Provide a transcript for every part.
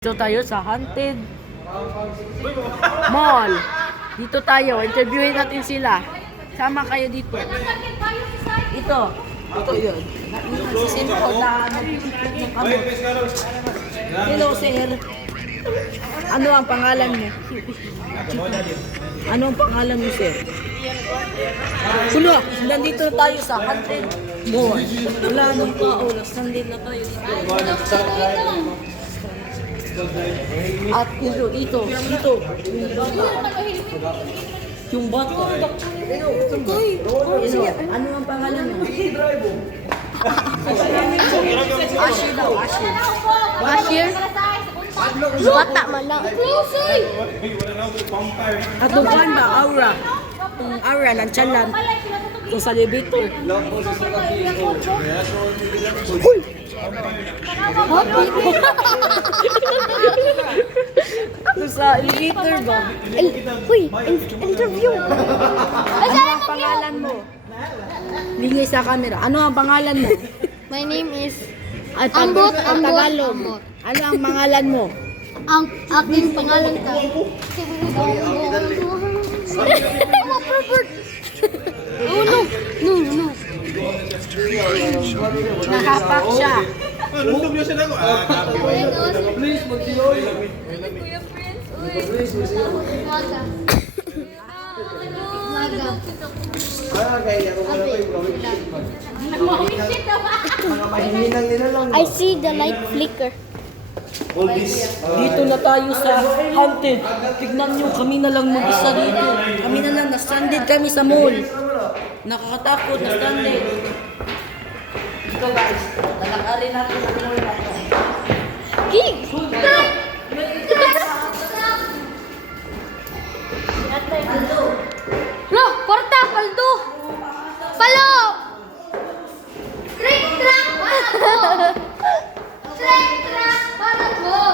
Dito tayo sa Haunted Mall. Dito tayo, interviewin natin sila. Sama kayo dito. Ito yun. Si Sinpo na nag-iikot ng kamot. Hello, sir. Ano ang pangalan mo? Ano ang pangalan mo, sir? Kulo, nandito tayo sa Haunted Mall. Wala nang tao, nandito na tayo dito. At ito. Yung bata. Ano ang pangalan mo? Ashir daw, Ashir. Ashir? Bata man lang. At doon ba, Aura? Yung Aura, nantsalan. Yung sa elevator. Sa elevator ba? Uy, interview. Ano ang pangalan mo? Lingay sa camera. Ano ang pangalan mo? My name is Tagalog. Ano ang pangalan mo? ang aking pangalan ka. Oh no. Nakapak siya. Nandun niyo sila ko. Please, magsiyoy. I see the light flicker. Dito na tayo sa Haunted. Tignan nyo, kami na lang mag-isa dito. Kami na lang, na-stranded kami sa mall. Nakakatakot, na-stranded. Ito guys, lalakari natin sa mall na to. King! Lo, porta, paldo! Palo! Trick track! Trick track! Parang go!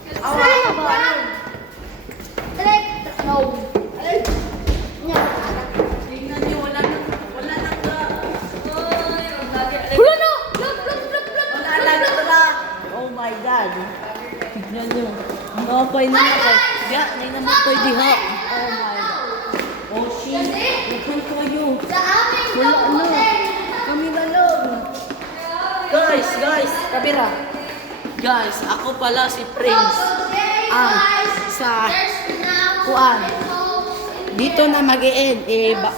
Trick track! Trick track! No! Tingnan nyo, wala nang Wala na! wala nang Oh my God. Tignan nyo. Nakapay na nakay. Ya, may namatay diha. Oh my God. Oh shit. Huwag kayo. Sa aming Wala na. Kami na lang. Guys, kabira. Guys, ako pala si Prince. Sa kuan. Dito na mag-e-end.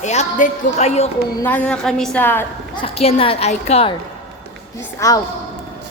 I-update ko kayo kung nana kami sa sakyanan ay car. Peace out.